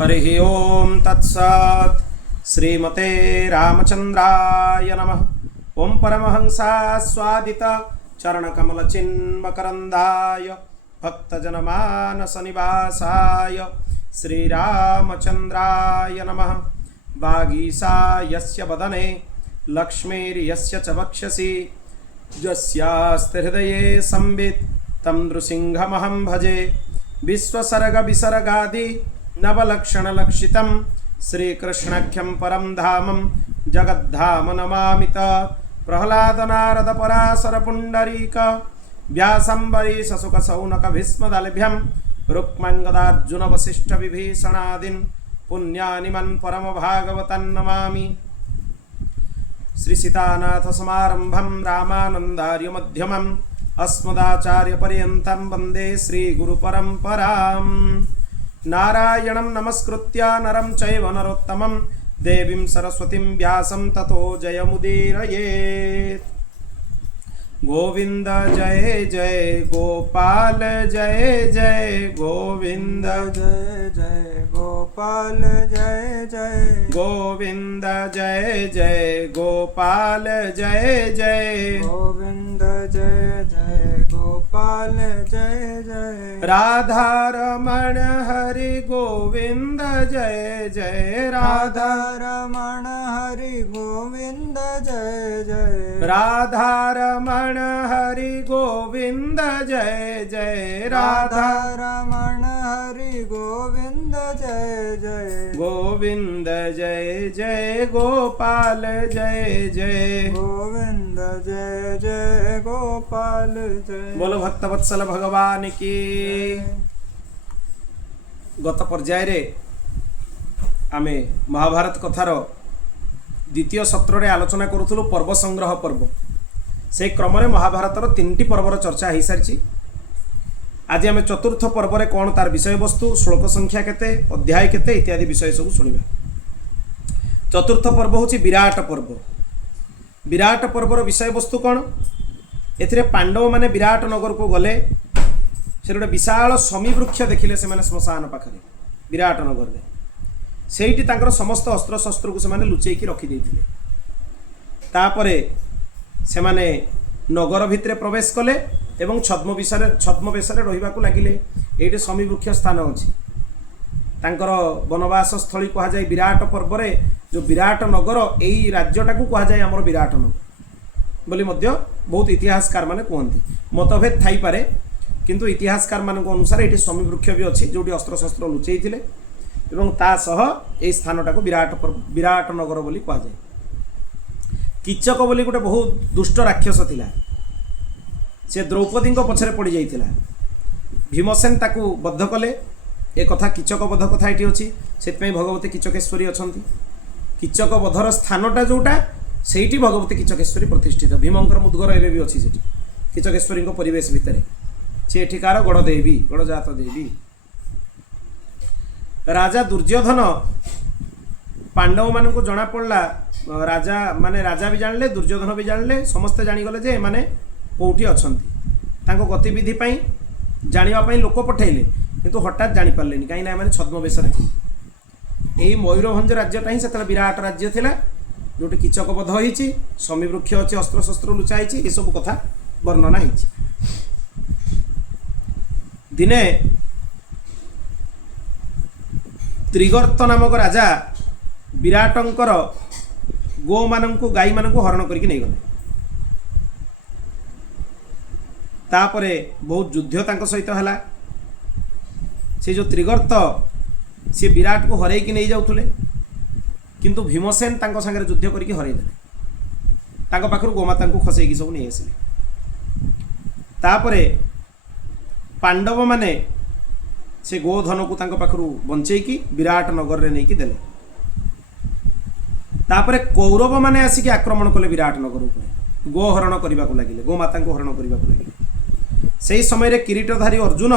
हरिः ओं तत्सत्। श्रीमते रामचंद्राय नमः। ओं परमहंसास्वादित चरणकमलचिन्मकरन्दाय भक्तजनमानसनिवासाय श्रीरामचंद्राय नमः। वागीसा यस्य वदने लक्ष्मीर्यस्य च वक्षसि यस्यास्ति हृदये संवित् तं नृसिंहमहं भजे। विश्वसर्ग विसर्गादि नवलक्षणलक्षितं श्रीकृष्णाख्यं परं धामं जगद्धाम नमामि तत्। प्रह्लादनारदपराशरपुण्डरीक व्यासम्बरीशशुकशौनकभीष्मदलभ्यं रुक्मङ्गदार्जुनवसिष्ठविभीषणादीन् पुण्यानि मन् परमभागवतान् नमामि। श्रीसीतानाथसमारम्भं रामानन्दार्यमध्यमम् अस्मदाचार्यपर्यन्तं वन्दे श्रीगुरुपरम्परां। नारायणं नमस्कृत्य नरं चैव नरोत्तमं देवीं सरस्वतीं व्यासं ततो जयमुदीरयेत्। गोविंद जय जय गोपाल जय जय गोविंद जय जय गोपाल जय जय गोविंद जय जय गोपाल जय जय गोविंद जय जय गोपाल जय जय राधा रमण हरि गोविंद जय जय राधा रमण हरि गोविंद जय जय राधा रमण हरि गोविंद जय जय राधा रमण हरि गोविंद जय जय गोविंद जय जय गोपाल जय जय गोविंद जय जय गोपाल जय। बोलो भक्तवत्सल भगवान की। गत पर्याय रे आमे महाभारत कथार द्वितीय सत्र रे आलोचना करूथुलु पर्व संग्रह पर्व। से क्रम रे महाभारतर 3टी पर्वर चर्चा हो सारी। आज आम चतुर्थ पर्व रे कौन तार विषय वस्तु श्लोक संख्या केते अध्याय केते इत्यादि विषय सब शुणा। चतुर्थ पर्व हूँ विराट पर्व। विराट पर्वर विषय वस्तु कौन? एथिरे पांडव माने विराट नगर को गले से गोटे विशाल शमी वृक्ष देखिले से माने श्मशान पाखरे विराट नगर में सेठी तांकर समस्त अस्त्र शस्त्र को से माने लुचेकी रखी देथिले। तापरे से माने नगर भितरे प्रवेश कले एवं छद्मवेशरे रहिबाकू लागिले। एठी शमी वृक्ष स्थान अछि तांकर वनवास स्थली कहा जाय। विराट पर्व रे जो विराट नगर एई राज्यटाकू कहा जाय हमर विराट नगर बोली मध्य बहुत इतिहासकार माने कहती। मतभेद थाई पारे किंतु इतिहासकार मान अनुसार ये शमी वृक्ष भी अच्छी जोटी अस्त्र शस्त्र लुचई थे एवं ता सह ए स्थानटाको विराट नगर बोली कहा जाए। किचक बोली गोटे बहुत दुष्ट राक्षस थिला। से द्रौपदी पछरे पड़ जाइथिला। भीमसेन ताकू बद्ध कले। ए कथा किचक बध कथा ये अच्छी से भगवती किचकेश्वरी अछंती। किचक बधर स्थानटा जोटा सेठी भगवती किचकेश्वरी प्रतिष्ठित। भीमंकर मुद्गर एवं भी अच्छी से किचकेश्वरी परिवेश भितर से एठिकार गणदेवी गणजात देवी। राजा दुर्योधन पांडव मान को जना पड़ला। राजा माने राजा भी जानले दुर्योधन भी जानले समस्ते जानीगले जे माने कौटी अछंती। तांको गतिविधि पाई जानिबा पाई लोक पठेले किंतु हठात जानी पारलेनी कहीं ना माने छद्मवेश रे। एई मयूरभंज राज्यटा ही सेतला विराट राज्य थिला जोटे किचक बध होईची शमी वृक्ष अच्छे अस्त्र शस्त्र लुचाई ये सब कथा वर्णना होईची। दिने त्रिगर्त नामक राजा विराटंकर गो मानंकु गाई मानंकु हरण करके नहीं गले। तापरे बहुत युद्ध तांको सहित हला। से जो त्रिगर्त सी विराट को हरई की नहीं जाउथुले किंतु भीमसेन तांको संगे युद्ध करके हरई देले। तांको पाखरु गोमाता को खसई की सब नहीं आसिले। तापरे पांडव माने से गोधन को तांको पाखरु बंचेकी विराट नगर रे नहीं की देले। तापरे कौरव माने आसिकी आक्रमण कले विराट नगर ऊपर गो हरण करने को लगिले। गोमाता को हरण करने को लगिले। सेही समय रे किरीटधारी अर्जुन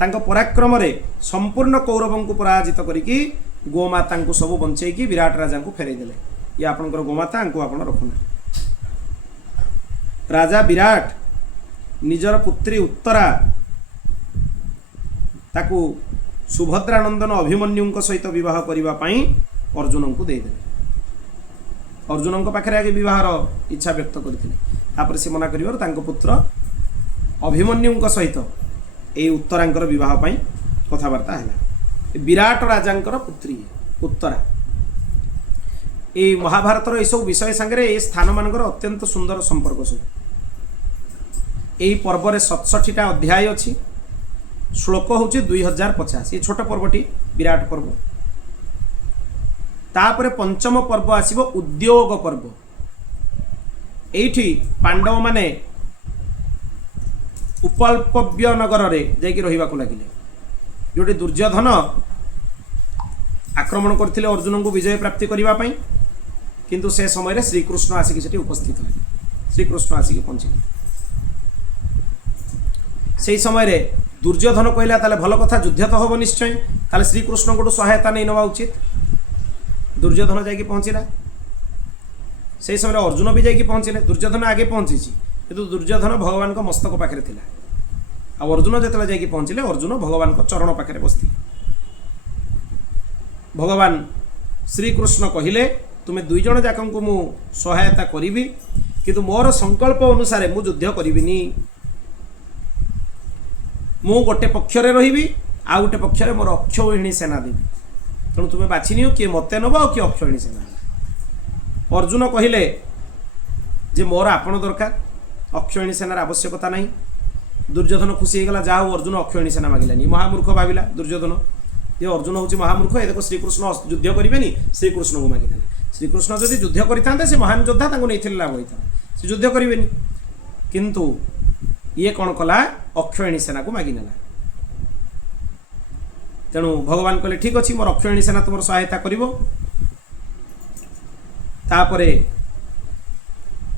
तांको पराक्रम रे संपूर्ण कौरवों को पराजित करिकी गोमाता को सब बंचेकी विराट राजा को फेरई देले। ये आपनकर गोमाता को आपण रखना। राजा विराट निजर पुत्री उत्तरा ताकू सुभद्रानंदन अभिमन्यु सहित विवाह करने अर्जुन को देदेले। अर्जुन पाखे आगे विवाहर इच्छा व्यक्त करते से मना कर पुत्र अभिमन्यु सहित ये उत्तरांकर विवाह कथबार्ता है। विराट राजांकर पुत्री उत्तरा। ये महाभारत सब विषय सांगे ये स्थान मानकर अत्यंत सुंदर संपर्क सब। यही पर्व 67टा अध्याय अच्छी। श्लोक हूँ 2050। ये छोट पर्वटी विराट पर्व। तापर पंचम पर्व आसीबो उद्योग पर्व। एठी पांडव माने उपल्पव्य नगर रे जाइकी रहिबाकू लागिले। जोटी दुर्योधन आक्रमण करथिले अर्जुन को विजय प्राप्ति करिबा पई, किंतु से समय रे श्रीकृष्ण आसिक सेठी उपस्थित होले। श्रीकृष्ण आसिक पहुंचिले। से समय रे दुर्योधन कहला ताले भल कथा, युद्ध तो हबो निश्चय, ताले श्रीकृष्ण को सहायता नहीं नवा उचित। दुर्योधन जाइकी पहुंचला। से समय अर्जुन भी जाइकी पहुंचले। दुर्योधन आगे पहुंची किंतु दुर्योधन भगवान को मस्तक पाखे थिला। आ अर्जुन जेतले जाइकी पहुंचले अर्जुन भगवान को चरण पाखे बसती। भगवान श्रीकृष्ण कहिले तुमे दुई जन जाकन को मु सहायता करिवि, किंतु मोर संकल्प अनुसार मु युद्ध करिविनी। मु गोटे पक्ष रे रहिबि, आ गोटे पक्ष रे मोर अक्षौहिणी सेना देबि। तेणु तुम्हें बाछि नियो किए मते नब आ किए अक्षौहिणी सेना। अर्जुन कहिले जे मोर आपण दरकार, अक्षौहिणी सेनार आवश्यकता नहीं। दुर्योधन खुशी हो गला, जा हो अर्जुन अक्षौहिणी सेना मागिलानी। महामूर्ख भाविला दुर्योधन ये अर्जुन हूँ महामूर्ख, ये देखो श्रीकृष्ण युद्ध करेनि, श्रीकृष्ण को मागिना। श्रीकृष्ण जदि युद्ध करते से महान योद्धा नहीं लाभ होता, से युद्ध करेनि। किंतु ये कौन कला, अक्षौहिणी सेना को मागिनेला। तेणु भगवान कहले ठीक अच्छी मोर अक्षौहिणी सेना तुम सहायता करिवो। तापरे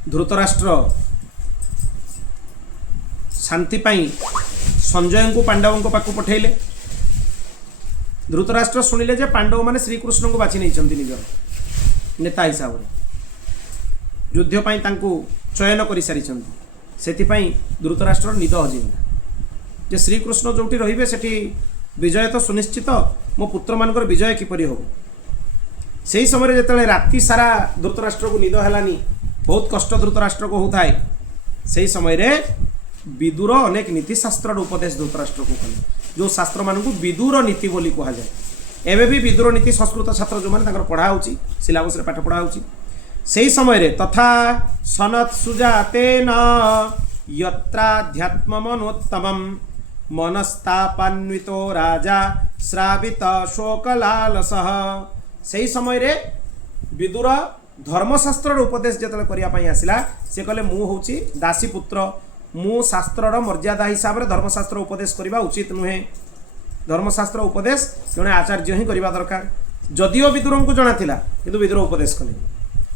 धृतराष्ट्र शांति पाई संजय को पांडवों को पाक पठेले। धृतराष्ट्र शुणिले जे पांडव माने श्रीकृष्ण को बाछि नहीं निजर नेता हिसाब से युद्ध पाई तांको चयन कर सारी। से धृतराष्ट्र निद हजिगला जे श्रीकृष्ण जोटी रहिबे सेठी विजय तो सुनिश्चित, मो पुत्र मानकर विजय किपरि हो। से ही समय जिते राति सारा धृतराष्ट्र को निद हेलानी, बहुत कष्ट धृतराष्ट्र को होता है। से ही समय रे विदुर अनेक नीतिशास्त्र उपदेश धृतराष्ट्र को कले, जो शास्त्र मान को विदुर नीति बोली कहा जाए। एवं भी विदुर नीति संस्कृत छात्र जो मैंने पढ़ा हो सिलेबस पाठ पढ़ा हो। से समय रे तथा सनत्सुजातेन यत्राध्यात्ममनोत्तमं मनस्तापान्वितो राजा श्रावित शोकलालसः। से समय रे विदुर धर्मशास्त्र उपदेश जो करने आसला, से कहले मु हूँ दासी पुत्र, मु शास्त्र मर्यादा हिसाब से धर्मशास्त्र उपदेश करने उचित नुहे। धर्मशास्त्र उपदेश जड़े आचार्य ही करवा दरकार। जदिओ विदुर को जना था किंतु विदुर उपदेश कले।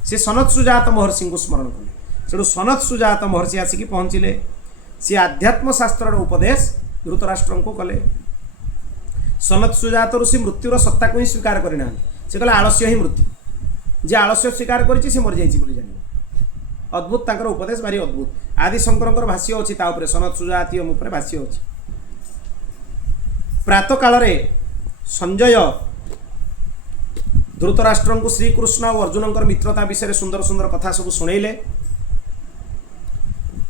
से सनत्सुजात महर्षि को स्मरण कले। से सनत्सुजात महर्षि आसिक पहुँचले। सी आध्यात्म शास्त्र उपदेश धृतराष्ट्र को कले। सनत्सुजात ऋषि मृत्युर सत्ता को ही स्वीकार करना। से कहले आलस्य ही मृत्यु, जे आलस्य स्वीकार करिछि से मर जाइछि बोली जानि। अद्भुत तांकर उपदेश भारी अद्भुत। आदि शंकरंकर भाष्य अछि ता उपरे सनत्सुजातीय उपरे भाष्य अछि। प्रातः काल रे संजय धृतराष्ट्र को श्रीकृष्ण और अर्जुन मित्रता विषय सुंदर सुंदर कथा सब शुणेले।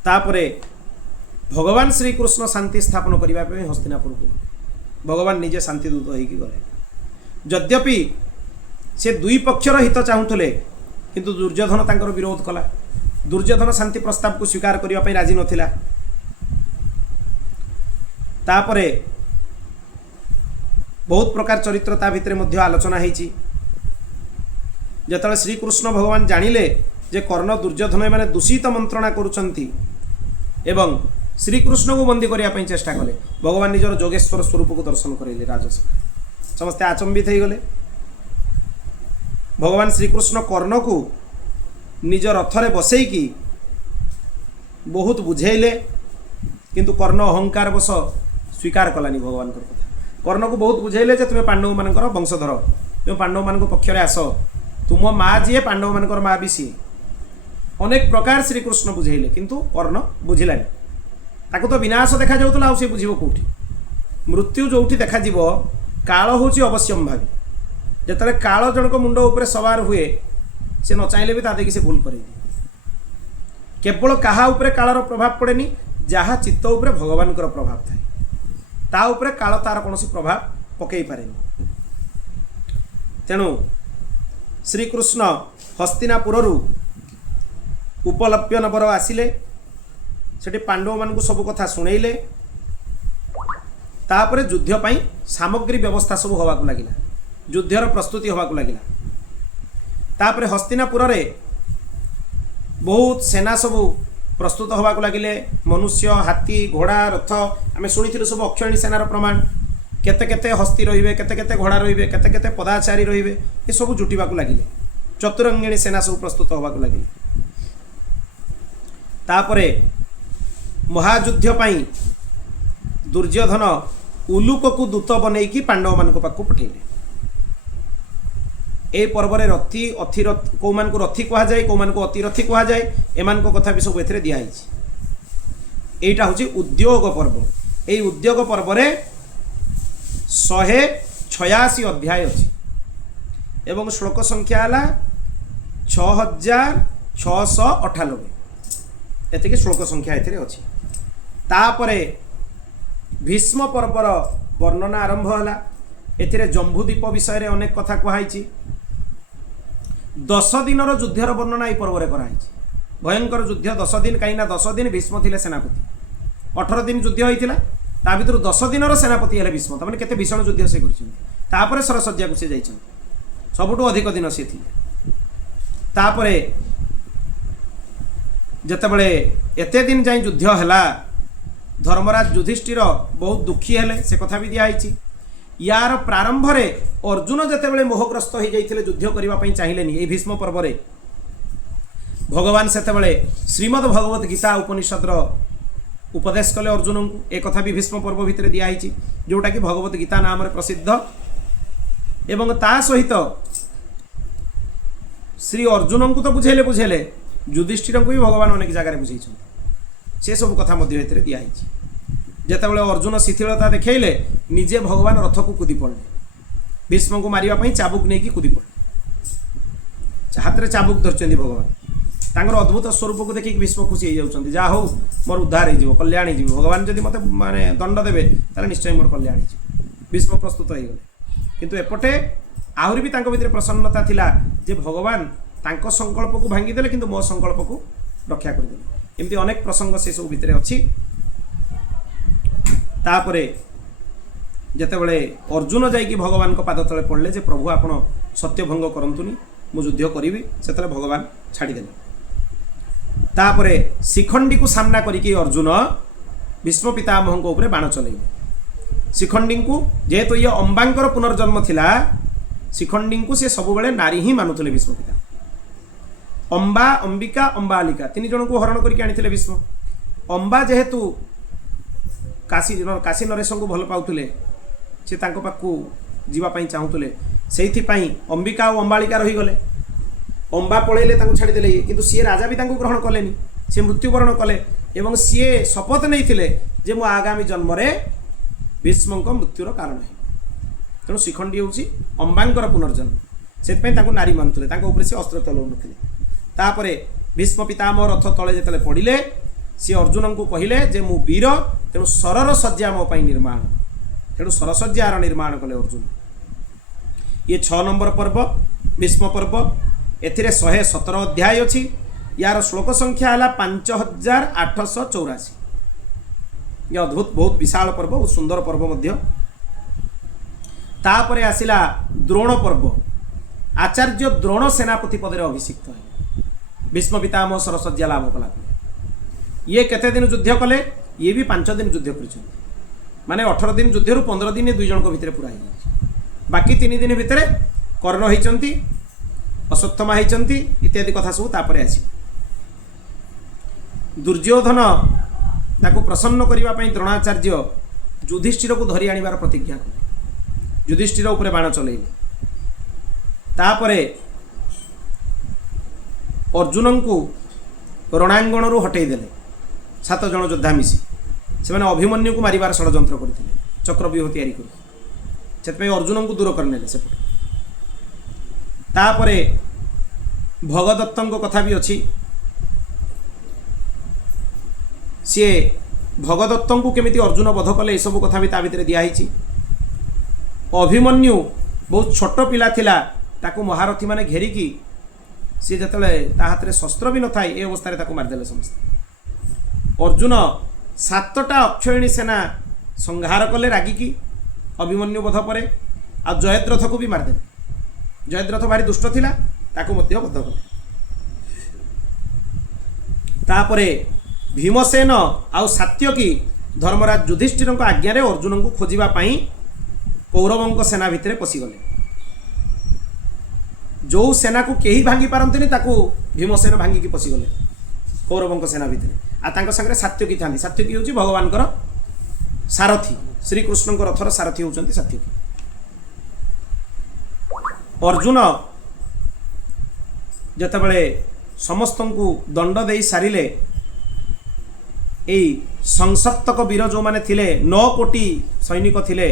तापरे भगवान श्रीकृष्ण शांति स्थापन करने हस्तिनापुर को भगवान निजे शांति दूत होगी गले। यद्यपि से दुई पक्षर हित चाहूले किंतु दुर्योधन तांकर विरोध कला। दुर्योधन शांति प्रस्ताव को स्वीकार करने राजी नथिला। तापरे बहुत प्रकार चरित्र ता भितर मध्य आलोचना होईची। जतले श्रीकृष्ण भगवान जानिले जे कर्ण दुर्योधन माने दूषित मंत्रणा करुचंती एवं श्रीकृष्ण को बंदी करने चेष्टा कले, भगवान निजर जोगेश्वर स्वरूप को दर्शन करेले। राजसभा समस्ते आचंबित हो गले। भगवान श्रीकृष्ण कर्ण को निज रथरे बसैकी बहुत बुझेले, किंतु कर्ण अहंकार बस स्वीकार कलानी भगवान कथा। कर्ण को बहुत बुझेले जे तुम्हें पांडव मानकर वंशधर, तुम पांडव मान पक्ष आस, तुम माँ जी पांडव मानकर माँ भी सी। अनेक प्रकार श्रीकृष्ण बुझेले किंतु कर्ण बुझिलानी। ताको तो विनाश देखा जाउतला, आ से बुझिबो कोठी। मृत्यु जोठी देखा जीवो काल हूँ अवश्यम्भावी जिते काल जनक मुंड उपर सवार हुए से न चाहिए भी ता देखिए से भूल कर केवल कहा उपरे कालर प्रभाव पड़ेनि जहाँ चित्त उपरे भगवान प्रभाव थाए ता उपरे काल तार कौन प्रभाव पकई पारे। तेणु श्रीकृष्ण हस्तिनापुर उपलभ्य नगर आसिले सेठी पांडव मान सब कथा शुणेले तापर युद्ध पाई सामग्री व्यवस्था सब होवाक लगिला युद्धर प्रस्तुति होवाक लगिला। तापर हस्तिनापुर रे बहुत सेना सब प्रस्तुत होवाक लगिले मनुष्य हाथी घोड़ा रथ आम शुणी सब अक्षयणी सेनार प्रमाण केते केते हस्ती रहिबे केते केते घोड़ा रहिबे केते केते पदाचारी रहिबे ये सब जुटिबाक लगिले चतुरंगिणी सेना सब प्रस्तुत होवाक लगिले। तापरे महायुद्ध पाई दुर्योधन उलूक को दूत बनईकी पांडव मान पाक पठेले। ए पर्व में रथी अथि कौ मान रथी कह जाए कौ मान अतिरथी कह जाए एमान कथा भी सब ए दिखाई। यहीटा हूँ उद्योग पर्व। यही उद्योग पर्व में 186 अध्याय अच्छी एवं श्लोक संख्या है 6698 एतिक श्लोक संख्या ए अच्छी। तापरे भीष्म पर्वर वर्णना आरंभ है। एथिरे जम्बूद्वीप विषय रे अनेक कथा कहुई। 10 दिन युद्धर वर्णना ये पर्व में कराई। भयंकर युद्ध 10 दिन कहीं 10 दिन भीष्म थिले सेनापति 18 दिन युद्ध होता ता भर 10 दिन सेनापति है भीष्म तमें केते भीषण युद्ध से कर सरसज्जा को सी जा सबुठ अधिक दिन सी थी। तापरे जेतेबेले एते दिन जाए युद्ध है धर्मराज युधिष्ठिर बहुत दुखी हेले से कथा भी दिखाई। यार प्रारंभ रे अर्जुन जेतेबेले मोहग्रस्त हो जाइथिले युद्ध करने चाहिए ये भीष्म पर्व रे भगवान सेतेबेले श्रीमद् भगवत गीता उपनिषद उपदेश कले अर्जुन को एक कथा भी भीष्म पर्व भितर दिखाई जोटा कि भगवत गीता नाम रे प्रसिद्ध एवं ता सहित श्री अर्जुन को तो बुझेले बुझेले युधिष्ठिर को भी भगवान अनेक जगह बुझे से सब कथा दिखाई। जेतेबेले अर्जुन शिथिलता देखले निजे भगवान रथ को कूदी पड़े भीष्म को मारिया चाबुक नहीं कि कूदी पड़े हाथ में चाबुक धरती भगवान तांकर अद्भुत स्वरूप को देखिक भीष्म खुशी हो जाती जहाँ हो मोर उद्धार हो कल्याणी जी भगवान जदि मत माने दंड देवे ताले निश्चय मोर कल्याणी जी भीष्म प्रस्तुत हो गले। किंतु एपटे आहरी भी तांको भितर प्रसन्नता थिला जे भगवान तांको संकल्प को भांगी देले किंतु मो संकल्प को रक्षा कर देले। एमती अनेक प्रसंग से सब भितर अच्छी। तापरे जेतेबेले अर्जुन जाइकी भगवान को पाद तले पड़ले जे प्रभु आपण सत्य भंग करंतुनी मु युद्ध करी से भगवान छाड़ीदेले। तापरे शिखंडी को सामना करिकी अर्जुन भीष्म पितामह को ऊपर बाण चलेइले। शिखंडी को जेहेतु ये अंबांकर पुनर्जन्म थिला शिखंडी को सी सब बेले नारी ही मानुले भीष्म पिता अंबा अंबिका अंबालिका 3 जन को हरण करके आनी भीष्म। अंबा जेहेतु काशी नरेश को भल पाउले से पाखु जीवाई चाहूले से अंबिका और अंबालिका रहीगले अंबा पलैले छाड़ीदे किंतु सी राजा भी ग्रहण कले सी मृत्युवरण कले एवं सी शपथ नहीं जे मो आगामी जन्म भीष्म मृत्युर कारण है। तेणु शिखंडी हूँ अंबांकर पुनर्जन्म से नारी मानुले सी अस्त्र चलाऊ नथिले। भीष्म पितामह रथ तले जिते पड़े सी अर्जुन को कहले जे मु वीर तेणु सरर सज्जा मो निर्माण तेणु सरसज्जार निर्माण कले अर्जुन। ये 6 नंबर पर्व भीष्म पर्व एथिरे 117 अध्याय अच्छी। यार श्लोक संख्या है 5884। ये अद्भुत बहुत विशाल पर्व बहुत सुंदर पर्व मध्य। तापरे आसिला द्रोण पर्व। आचार्य द्रोण सेनापति पदे अभिषिक्त है भीष्म पितामह सरसज्जा लाभ कला। ये केते दिन युद्ध कले ये भी 5 दिन युद्ध कर माने 18 दिन युद्ध 15 दिन 2 जन भितर पूरा बाकी 3 दिन भितर कर्ण होती अश्वत्थमा होती इत्यादि कथा सब तापरे आसी। दुर्योधन ताको प्रसन्न करने द्रोणाचार्य युधिष्ठिर को धरी आनिबार प्रतिज्ञा कले युधिष्ठिर उपरे बाण चलेइले। तापरे अर्जुन को रणांगण हटई देले 7 जन योद्धा मिसी से अभिमन्यु को मारिबार षड्यंत्र करते चक्रव्यूह तैयारी कर से अर्जुन को दूर करने सेपटे तापरे भगदत्त कथा भी अच्छी सी भगदत्त को केमिति अर्जुन वध कले सब कथा भी ता भितर दिखाई अभिमन्यु बहुत छोट पिला थिला ताकू महारथी माने घेरिकी सी जतले ता हाथ में शस्त्र भी न था ये अवस्था ताकू मारिदेले समस्त अर्जुन 7टा अक्षयिणी सेना संहार कले रागिकी अभिमन्यु वध पर आ जयद्रथ को भी मारिदेले जयद्रथ भारी दुष्ट थिला ताकू मध्य वध कले तापरे भीमसेन आउ सात्यकी धर्मराज युधिष्ठिर आज्ञा रे अर्जुन को खोजिबा पई कौरवों सेना भितर पशिगले जो सेना को केही भांगी पारंतनी ताकू भीमसेन भांगी की पशिगले कौरवों सेना भितर आ तांको संगे सात्यकी थांती सात्यकी होची भगवान सारथी श्रीकृष्ण रथर सारथी होचंती सात्यकी अर्जुन जतबेले समस्त को दंड दे सारिले एई संसप्तक वीर जो माने थिले 9 कोटी सैनिक थिले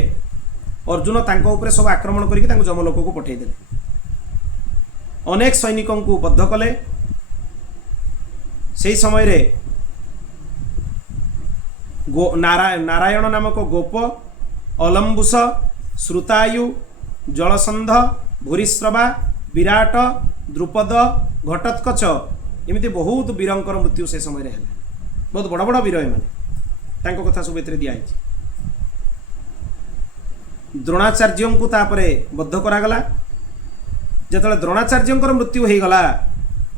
अर्जुन तांको ऊपर सब आक्रमण करके तांको जमलोक को पठेई देले अनेक सैनिकों को बद्ध कले से समय रे नारायण नामक गोप अलम्बुस श्रुतायु जलसंध भूरिश्रवा विराट द्रुपद घटोत्कच एमती बहुत वीरंकर मृत्यु से समय रे है बहुत बड़ बड़ वीर एमाने कथा सब एतरे दिया द्रोणाचार्य को तापरे बद्ध करागला जतले द्रोणाचार्य मृत्यु हो गला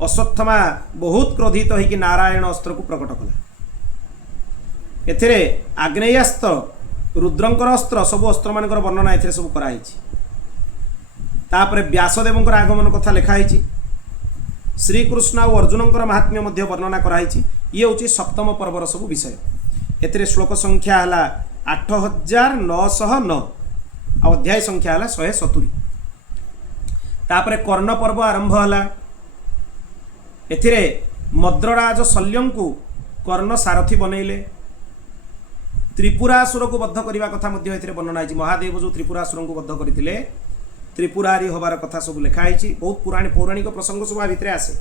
अश्वत्थमा बहुत क्रोधित होइकि नारायण अस्त्र को प्रकट कला एथिरे आग्नेयास्त्र रुद्रंकर अस्त्र सब अस्त्र मानकर वर्णना एथिरे सब कराई तापरे व्यासदेवंकर आगमन कथा लिखाई श्रीकृष्ण और अर्जुनंकर महात्म्य मध्य वर्णना कराई ये हूँ सप्तम पर्वर सब विषय एथिरे श्लोक संख्या है 8909 अध्याय संख्या है 170 तापरे कर्ण पर्व आरंभ है एथिरे मद्रराज शल्यं को कर्ण सारथी बनैले त्रिपुरासुर को बद्ध करने कथा मध्य एथिरे वर्णना है महादेव जो त्रिपुरासुर को बद्ध करते त्रिपुरारी हबार कथा सब लिखाई बहुत पुराणी पौराणिक प्रसंग सब भितर आसे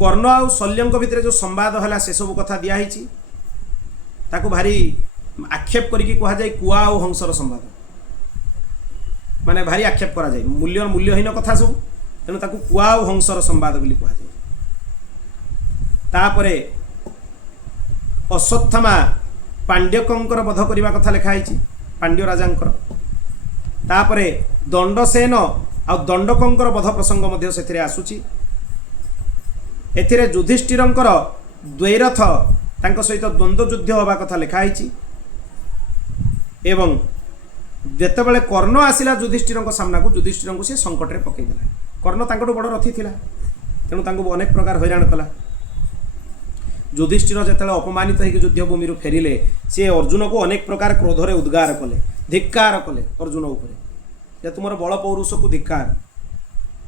कर्ण आउ शल्यं भितर जो संवाद है से सब कथा दिखाई ताकू भारी आक्षेप करके कह जाए कुआ और हंसर संवाद माने भारी आक्षेप करा जाए मूल्यहीन कथा सब तेणु ताकू कुआ और हंसर संवाद बोली कह जाए तापरे अश्वत्थमा पांड्यकंकर वध करने कथा लिखाई पांड्य राजांकर तापरे दंडसेन आ दंडकंकर वध प्रसंग मध्य से आसूची एथिरे युधिष्ठिरंकर द्वैरथ तांको सहित द्वंद्व युद्ध होबा कथा लिखाई एवं जेतेबेले कर्ण आसिला युधिष्ठिरंक सामना को युधिष्ठिरंक से संकट रे पकई देला कर्ण तांको बड़ रथी थिला तेणु तांको अनेक प्रकार हैरान कला युधिष्ठिर जेतेबेले अपमानित होइक युद्ध भूमि रु फेरिले से अर्जुन को अनेक प्रकार क्रोध रे उद्गार कले धिक्कार कले अर्जुन उपरे जे तुमर बल पौरुष को धिक्कार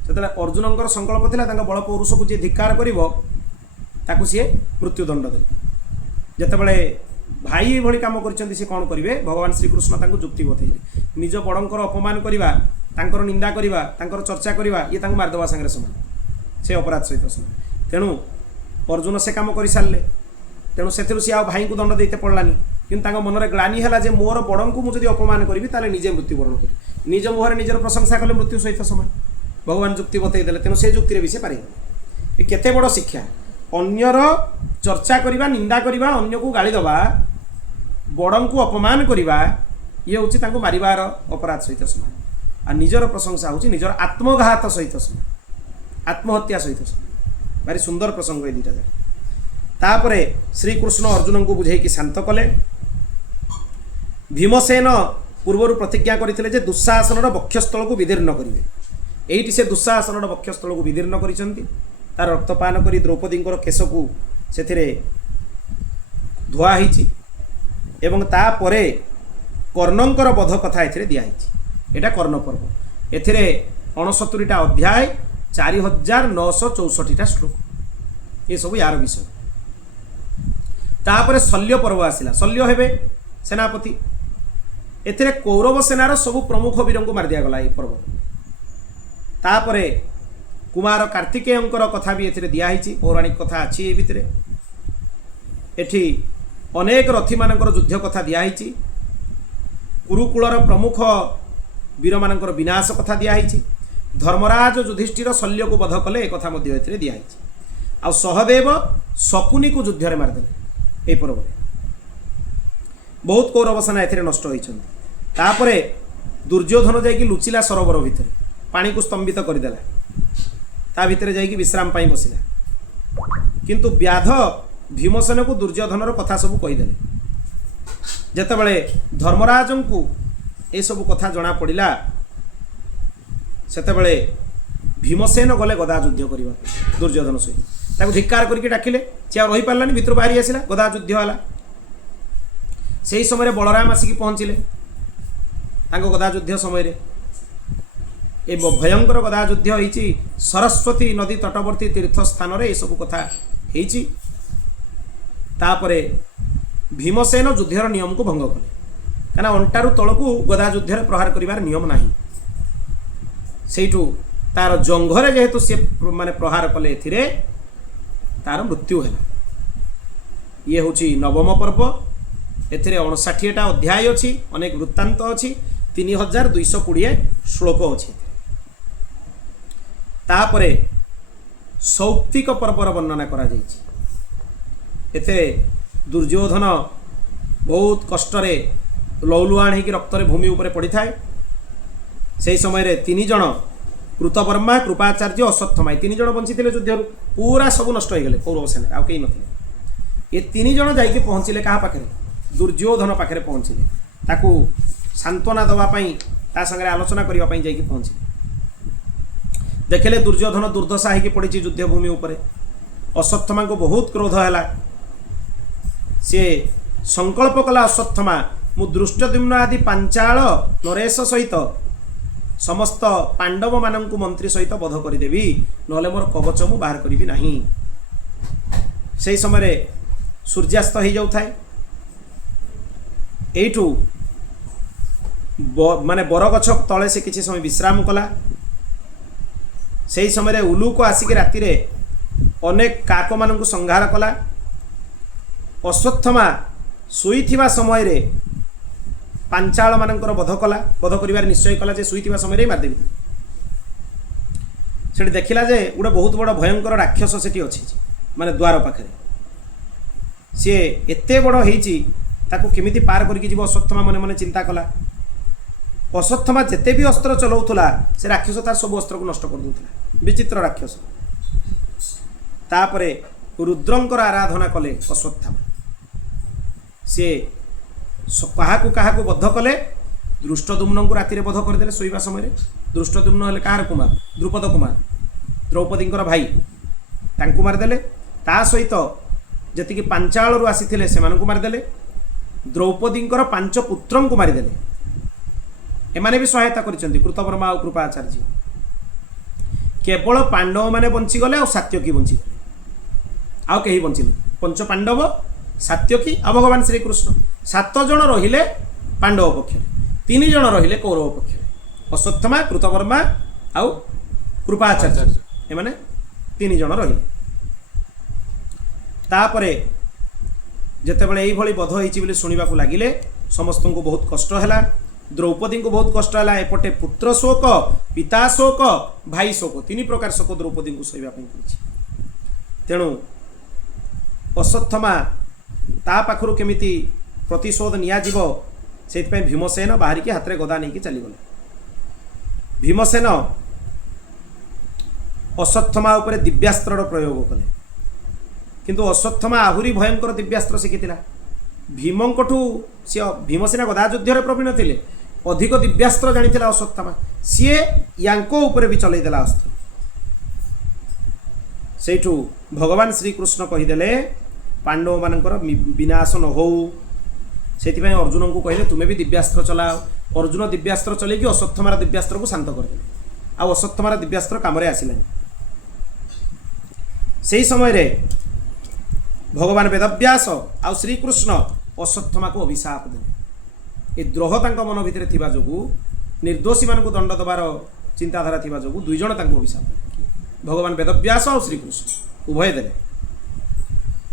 से अर्जुनंकर संकल्प थिला तांको बल पौरुष को जे धिक्कार करिवो ताकू सी मृत्युदंड देले जेतेबेले भाई ये भली काम करछन्ती से कौन करिवे भगवान श्रीकृष्ण तांको जुक्ति बतैले निज बड़ंकर अपमान करिवा तांकर निंदा करिवा तांकर चर्चा करिवा ये तांको मारदेवा संगे समान से अपराध सहित समान तेणु अर्जुन से काम कर सारे तेणु से भाई को दंड देते पड़लानी कि मनरे ग्लानी है जे मोर बड़ को मुझे अपमान करी ताले निजे मृत्युवरण करी निज मुहर निजर प्रशंसा कले मृत्यु सहित समान भगवान जुक्ति बतईदे तेणु से जुक्ति भी से पारे केते बड़ शिक्षा अन्यर चर्चा करवा निंदा करवा अन्य को गाली दबा बड़ को अपमान करवा ये हूँ मारिबार अपराध सहित समान आ निजर प्रशंसा हूँ निजर आत्मघात सहित समान आत्महत्या सहित समान भारी सुंदर प्रसंग ये दुटा जाक तापरे श्रीकृष्ण अर्जुन को बुझे शांत कले भीमसेन पूर्वर प्रतिज्ञा करते दुस्साहसन वक्षस्थल को विदीर्ण करेंगे एटी से दुस्साहसन वक्षस्थल को विदीर्ण कर तार रक्तपान कर द्रौपदी केश को से धुआई एवं तापरे कर्णंकर वध कथा ए दिखाई एटा कर्ण पर्व एथिरे 69टा अध्याय 4964टा श्लोक ये सब यार विषय तापरे शल्य पर्व आसिला शल्य हेबे सेनापति एथिरे कौरव सेनार सबु प्रमुख वीर को मार दिगला ये पर्व तापरे कुमार कार्तिकेयंकर कथा भी एथिरे दियाही पौराणिक कथा अच्छी ये भितर एठी अनेक रथी मानकर युद्ध कथा दियाही कुरुकूलर प्रमुख वीर मानकर विनाश कथा दियाही धर्मराज युधिष्ठिर शल्य को बध कले एक कथा मध्य एथिरे दियाही आ सहदेव शकुनी को युद्ध रे मारदेले ए पर्व बहुत कौरव सेना एथिरे नष्ट होइछन्ति तापरे दुर्योधन जाइकी लुचिला सरोवर भितर पानी को स्तंभित करदेला ता भितर जाइकी विश्राम पाई बसिला किंतु व्याध भीमसेन को दुर्योधनर कथा सब कहीदेले जेतेबेले धर्मराज को ए सब कथा जना पड़ा सेतेबेले भीमसेन गले गदा युद्ध करबा दुर्योधन सहित ताको धिक्कार करके डाकिले से रही पार्लानी भितर बाहरी आसिला गदा युद्ध होला से ही समय बलराम आसिक पहुँचिले तांको गदा युद्ध समय ए भयंकर गदा युद्ध होइछि सरस्वती नदी तटवर्ती तीर्थ स्थान रे ए सब कथा होइछि तापरे भीमसेन युद्धर नियम को भंग कले कहना अंटारू तलकू गदा युद्ध प्रहार करिवार नियम नाही सेठू तार जंघरे जेहेतु सी माने प्रहार कले एथिरे तार मृत्यु है ये हूँ नवम पर्व एथिरे 59टा अध्याय अच्छी अनेक वृत्तांत अच्छी 3220 श्लोक अच्छी तापरे सौक्तिक पर्वर वर्णना करा जाइछि एते दुर्योधन बहुत कष्टरे लौलुआण होकर रक्तरे भूमि उपरे पड़ी थाए से समय तीन जन कृतवर्मा कृपाचार्य अश्वत्थमा तीन जन बंची युद्ध पूरा सब नष्ट हो गले कौरव सेना आउ कहीं नथिले ये तीन जन जाइके पहुँचिले क्या पाखे दुर्योधन पाखे पहुँचिले ताकू सांत्वना दवाई ता संगे आलोचना करने जाइके पहुँचिले देखिले दुर्योधन दुर्दशा होगी पड़ी युद्ध भूमि उपरे अश्वत्थमा को बहुत क्रोध है सी संकल्प कला अश्वत्थमा मु दृष्टद्युम्न आदि पांचाल नरेश सहित समस्त पांडव मानंकु मंत्री सहित बध करदेवी नले मोर कवच मु बाहर करी नाही से समय सूर्यास्त हो जाऊ थाए एठू माने बरगछ तले से किसी समय विश्राम कला से समय उलू को आसिक राति रे अनेक काक मानंकु संहार कला अश्वत्थमा शोईथिबा समय रे पांचाल मानकर बध कला बध करिवार निश्चय कला जे शोईथिबा समय रे मारदेबी सेठी देखिला जे गोटे बहुत बड़ भयंकर राक्षस सेठी अछि माने द्वार पाखरे सी एते बड़ होईची ताको केमिति पार करके जीव अश्वत्थमा मने मने चिंता कला अश्वत्थमा जेते भी अस्त्र चलाउथला से राक्षस तार सब अस्त्र को नष्ट कर दूथला विचित्र राक्षस तापरे रुद्रंकर आराधना कले अश्वत्थमा सी क्या बद्ध कले दृष्टद्युम्न को राति बध करदे शोवा समय दृष्टद्युम्न हेले कहार कुमार द्रुपद कुमार द्रौपदी भाई तांकु मारदेले ता सहित जी पांचाल आसी से मारदेले द्रौपदी 5 पुत्र को मारिदेले एमाने भी सहायता करछन्ति कृतवर्मा और कृपाचार्य केवल पांडव माने बंचीगले और सात्यकी बंचीगले आउ कहीं बंचिले 5 पांडव सात्यकी आ भगवान श्रीकृष्ण 7 जन रहिले पांडव पक्ष 3 जन रहिले कौरव पक्ष अश्वत्थमा कृतवर्मा आउ कृपाचार्य एमाने 3 जन रहिले तापरे जेतेबेले एई भली बध होईची बोली सुनिबा को लागिले समस्त को बहुत कष्ट हैला द्रौपदी को बहुत कष्ट है एपटे पुत्र शोक पिता शोक भाई शोक 3 प्रकार शोक द्रौपदी को सहिबा पड़ी तेणु अश्वत्थमा ता पाखरु केमिति प्रतिशोध निया जीव सेतपय भीमसेन बाहर की हाथ में गदा नहीं चलीगले भीमसेन अश्वत्थमा उपरे दिव्यास्त्र प्रयोग कले किंतु अश्वत्थमा आहुरी भयंकर दिव्यास्त्र शिखिथिला भीमंकठू सी भीमसेना गदा युद्ध प्रवीण थिले अधिक दिव्यास्त्र जानिथिला अश्वत्थमा सी यांको उपरे भी चलैदेला अस्त्र सेठू भगवान श्रीकृष्ण कहीदेले पांडव मानकर विनाश न हो से अर्जुन को कहले तुम्हें भी दिव्यास्त्र चलाओ अर्जुन दिव्यास्त्र चल अश्वत्थमार दिव्यास्त्र को शांत करदे आ अश्वत्थमार दिव्यास्त्र काम आसलानी से समय रे भगवान वेदव्यास आ श्रीकृष्ण अश्वत्थमा को अभिशाप देले ए द्रोह तांको मन भितर थिबा जोगु निर्दोषी मानकु दंड दबार चिंताधारा थिबा जोगु दुई जण तांको अभिशाप देले भगवान वेदव्यास और श्रीकृष्ण उभय देले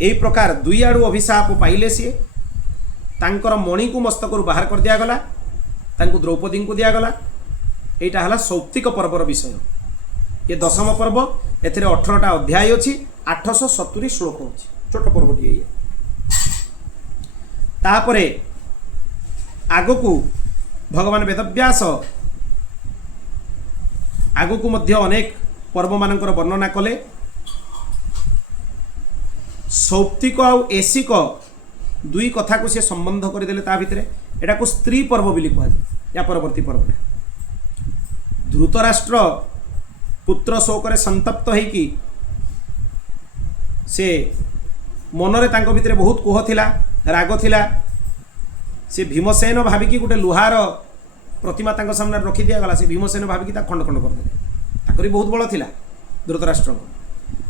एई प्रकार दुई आडू अभिशाप पाइले सी तांकर मणि को मस्तक बाहर कर दिया गला तांको द्रौपदी को दिया गला एटा हला सौप्तिक पर्वर विषय ये दशम पर्व एथिरे 18टा अध्याय अछि 870 श्लोक अछि छोट पर्वटी ये तापरे आगकू भगवान वेदव्यास आगकू मध्य अनेक पर्व मानकर वर्णना कले सौप्तिक आउ एसिक दुई कथा को से संबंध करदेले ता भितरे एटा को स्त्री पर्व बोली कह या परवर्ती पर्वटा धृतराष्ट्र पुत्र शोकरे संतप्त होइकी से मनरे तांको भितरे बहुत कोह थिला राग थिला से भीमसेन भाविकी गोटे लुहार प्रतिमा तांको सामने रखी दिया गला से भीमसेन भाविकी ता खंड खंड कर देले ताकरी बहुत बल थिला धृतराष्ट्र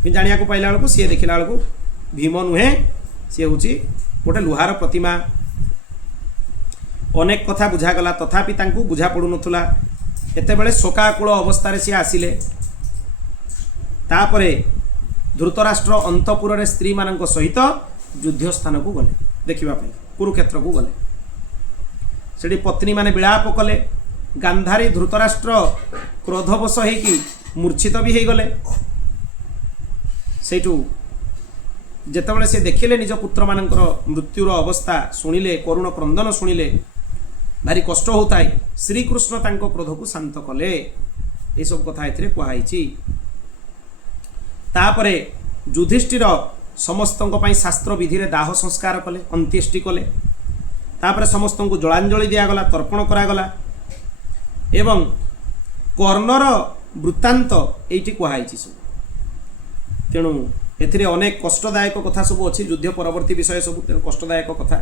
कि जानिया को पाइला बेलू सी देखिला बेलू भीम नुहे सी होची गोटे लुहार प्रतिमा अनेक कथा बुझागला तथापि तांको बुझा पड़ू नथुला एते बेले शोकाकुल अवस्था सी आसिले तापरे धृतराष्ट्र अंतपुर रे स्त्री मानक सहित युद्ध स्थान को गले देखिबा पई कुरुक्षेत्र को गले सेठी पत्नी माने विलाप कले गांधारी धृतराष्ट्र क्रोधवश होइकी मूर्छित भी हो गले सेठू जेतेबेले से देखिले निज पुत्र मानकर मृत्युर अवस्था शुणिले करुण क्रंदन शुणिले भारी कष्ट होता है श्रीकृष्ण तांको क्रोध को शांत कले ये सब कथा एथिरे कुहाइछि तापरे युधिष्ठिर समस्तों पाई शास्त्र विधि रे दाह संस्कार कले अंत्येष्टि कले तापरे समस्तों को जलांजलि दियागला तर्पण करागला एवं कर्णर वृत्तांत एइठी कुहाइछि सब तेणु एथिरे अनेक कष्टदायक कथा सब अछि युद्ध परवर्ती विषय सब तेणु कष्टदायक कथा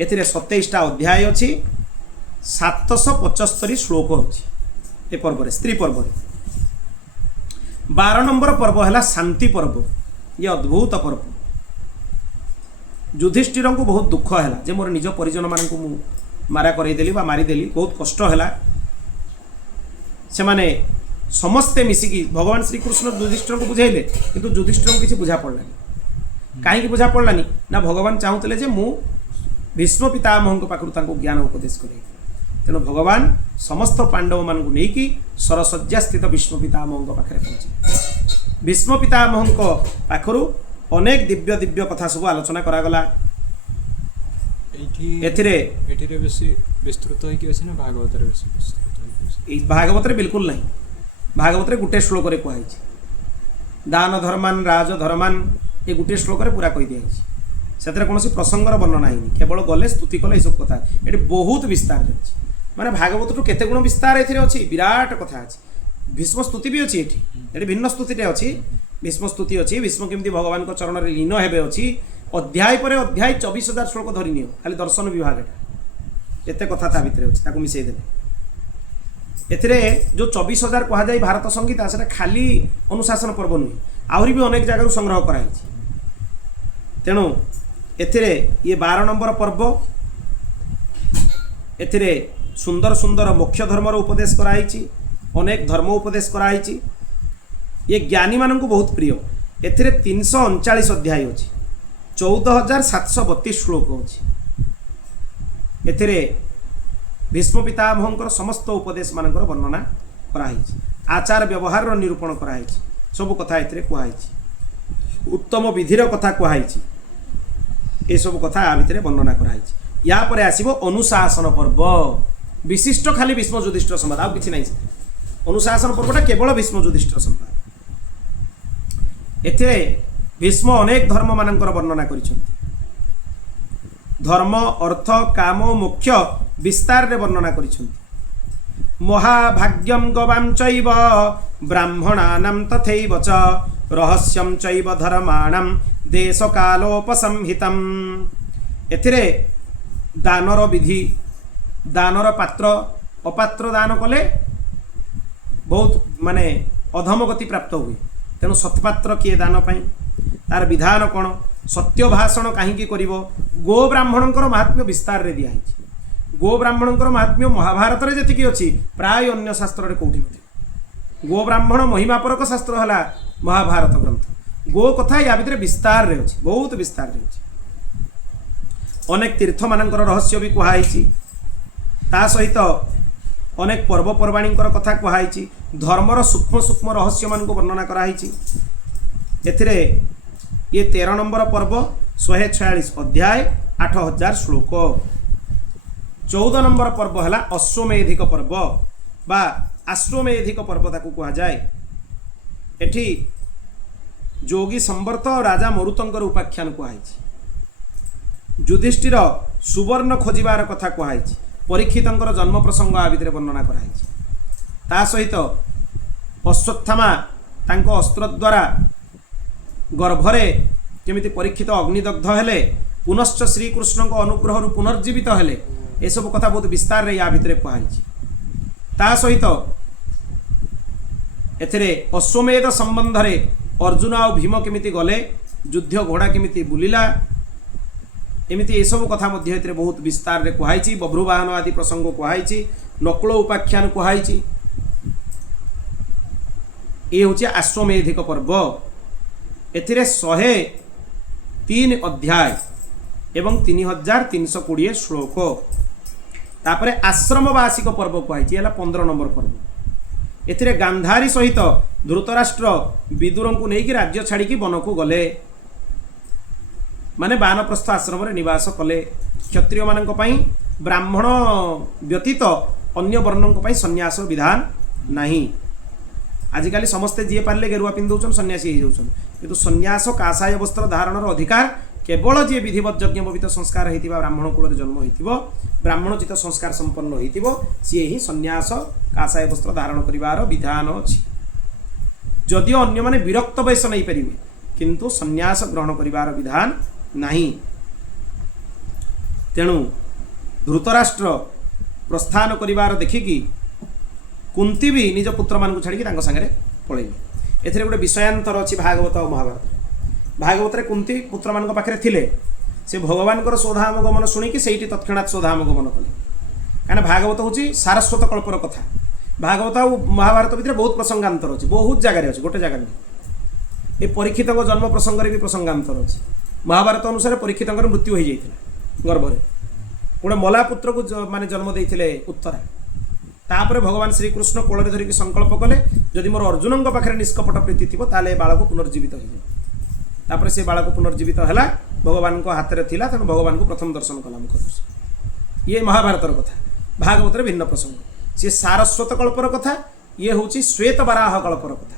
एथिरे 27टा अध्याय अछि 775 श्लोक अच्छी ए पर्व स्त्री पर्व 12 नंबर पर्व है शांति पर्व ये अद्भुत पर्व युधिष्ठिर को बहुत दुख है जे मोर निज परिजन मान को मारा करदेली मारिदेली बहुत कष्ट है से माने समस्ते मिसिकी भगवान श्रीकृष्ण युधिष्ठिर को बुझाइले किंतु युधिष्ठिर को किसी बुझा पड़लानी कहीं बुझा पड़लानी ना भगवान चाहूले जे मु भीष्म पितामह पाखु ज्ञान उपदेश करे तेणु भगवान समस्त पांडव मान को लेकिन सरसज्जा स्थित भीष्म पितामह पाखे पहुँचे भीष्म पितामह पाखु अनेक दिव्य दिव्य कथा सब आलोचना करागला विस्तृत ना भागवत विस्तृत भागवत बिल्कुल नहीं भागवत गोटे श्लोक कहुई दान धर्मान राज धर्मान ये गोटे श्लोक पूरा कही दिखाई से कौन प्रसंगर वर्णना है केवल गले स्तुति कले सब कथा ये बहुत विस्तार रही माने भागवत केते गुण विस्तार अच्छी विराट कथा अच्छी भीष्म स्तुति भी अच्छी ये भिन्न स्तुति अच्छी भीष्म स्तुति अच्छी भीष्म केमती भगवान चरण में लीन हे अच्छी अध्याय पर अध्याय 24,000 श्लोक धरी नियो खाली दर्शन विभाग एते कथा ता भितर अच्छी ताकू मिसई देले एथिरे जो 24,000 कहा जाए भारत संगीता से खाली अनुशासन पर्व नुहे आहरी भी अनेक जगह संग्रह कराई तेणु एथिरे ये 12 नंबर पर्व एथिरे सुंदर सुंदर मोक्ष धर्मर उपदेश कराई अनेक धर्म उपदेश कराई ये ज्ञानी मानन को बहुत प्रिय एथिरे 339 अध्याय अच्छी 14,732 श्लोक अच्छी एथिरे भीष्म पितामहंकर समस्त उपदेश मानकर वर्णना कराई आचार व्यवहार निरूपण कराई सब कथा एथिरे कुहाई उत्तम विधिर कथा कुहाई ये सब कथा आ भितर वर्णना कराई या परे आसीबो अनुशासन पर्व विशिष्ट खाली भीष्म युधिष्ठिर संवाद आ किछि नाही अनुशासन पर्वटा केवल भीष्म युधिष्ठिर संवाद एथिरे भीष्म अनेक धर्म मानकर वर्णना करिसेंति धर्म अर्थ काम मोक्ष विस्तार रे वर्णना करिसेंति महाभाग्यम गवाम चैव ब्राह्मणानां तथैव च रहस्यम चैव धर्माणां देश कालोपसंहितम एथिरे दानर विधि दानर पात्र अपात्र दान कले बहुत माने अधम गति प्राप्त हुए तेणु सत्पात्र किए दान पाई तार विधान कौन सत्य भाषण कहीं करिवो गो ब्राह्मणकर महात्म्य विस्तार रे दिया गो गो ब्राह्मणଙ୍କର महात्म्य महाभारत रे जतिकी अछि प्राय अन्य शास्त्र रे कोठी नथि। गो ब्राह्मण महिमापरक शास्त्र हला महाभारत ग्रंथ। गो कथा या भितर विस्तार रे अछि, बहुत विस्तार रे अछि। अनेक तीर्थ मानकर रहस्य भी कुहाइछि, ता सहित अनेक पर्वपर्वाणीଙ୍କର कथा कुहाइछि, धर्मर सूक्ष्म सूक्ष्म रहस्य मान को वर्णना कराइछि। एथिरे ये 13 नंबर पर्व 146 अध्याय 8000 श्लोक। 14 नंबर पर्व है अश्वमेधिक पर्व बा अश्वमेधिक पर्व ताकू कहा जाए। एठी जोगी संवर्त और राजा मरुतंकर उपाख्यान कहुई। युधिष्ठिर सुवर्ण खोजिबार कथा कहुई। परीक्षितंकर जन्म प्रसंग आ भितर वर्णना कराई। ता सहित अश्वत्थामा तांको अस्त्र द्वारा गर्भरे केमिति परीक्षित अग्निदग्ध हेले पुनश्च श्रीकृष्ण को अनुग्रह पुनर्जीवित हेले ए सब कथा बहुत विस्तार रे या भितर कहुई। ता सहित एथिरे अश्वमेध संबंध रे अर्जुन आ भीम केमिति गले, युद्ध घोड़ा केमिति बुलिला, एमिति ए सब कथा मध्य एथिरे बहुत विस्तार रे कहुई। बभ्रुवाहन आदि प्रसंग कहुई, नकुल उपाख्यान कहुई। ये होची अश्वमेधिक पर्व। एथिरे 103 अध्याय एवं 3320 श्लोक। तापरे आश्रमवासिक पर्व कहुई, 15 नंबर पर्व। एथिरे गांधारी सहित धृतराष्ट्र विदुर को लेकिन राज्य छाड़ी वन को गले, माने बानप्रस्थ आश्रम रे निवास कले। क्षत्रिय मानक पई ब्राह्मण व्यतीत अन्य वर्णों पई सन्यास विधान नहीं। आजिकाली समस्ते जी पारे गेरुआ पिंधुन सन्यासी हो जाउछन, किंतु सन्यास कासाय वस्त्र धारणर अधिकार केवल जी विधिवत यज्ञोपवीत संस्कार होता ब्राह्मण कूल जन्म हो ब्राह्मणोचित संस्कार संपन्न हो सी ही सन्यास कासाय वस्त्र धारण कर विधान अच्छी। जदिओ अन्य माने विरक्त वयस नहीं पारे किंतु सन्यास ग्रहण कर विधान नहीं। तेणु धृतराष्ट्र प्रस्थान कर देखिकी कुंती भी निज पुत्र मान छाड़ी सागरे पलैले। एथिरे गोटे विषयांतर अच्छी भागवत और महाभारत। भागवत रे कुंती पुत्र मान पाखे थिले, से भगवान स्वधामगमन शुणिकी से तत्क्षणात् स्वधामगमन कले। कहीं भागवत हूँ सारस्वत कल्पर कथा। भागवत और महाभारत भितर बहुत प्रसंगांतर अच्छी, बहुत जगार अच्छी, गोटे जगार नहीं। ये परीक्षित जन्म प्रसंग भी प्रसंगांतर अच्छी। महाभारत अनुसार परीक्षित मृत्यु हो जाता गर्भरे, गोटे मला पुत्र को माने जन्म देते उत्तरा। तापर भगवान श्रीकृष्ण कोଳରେ धरिकी संकल्प कले जदि मोर अर्जुन पाखे निष्कपट प्रीति थी ताले बालक पुनर्जीवित हो जाए। तापर से बालक पुनर्जीवित है भगवान को हाथ में थिला, तेणु भगवान को प्रथम दर्शन कला मुख दर्शन। ये महाभारतर कथा। भागवत भिन्न प्रसंग, सी सारस्वत कल्पर कथा, ये हूँ श्वेत बाराह कल्पर कथा।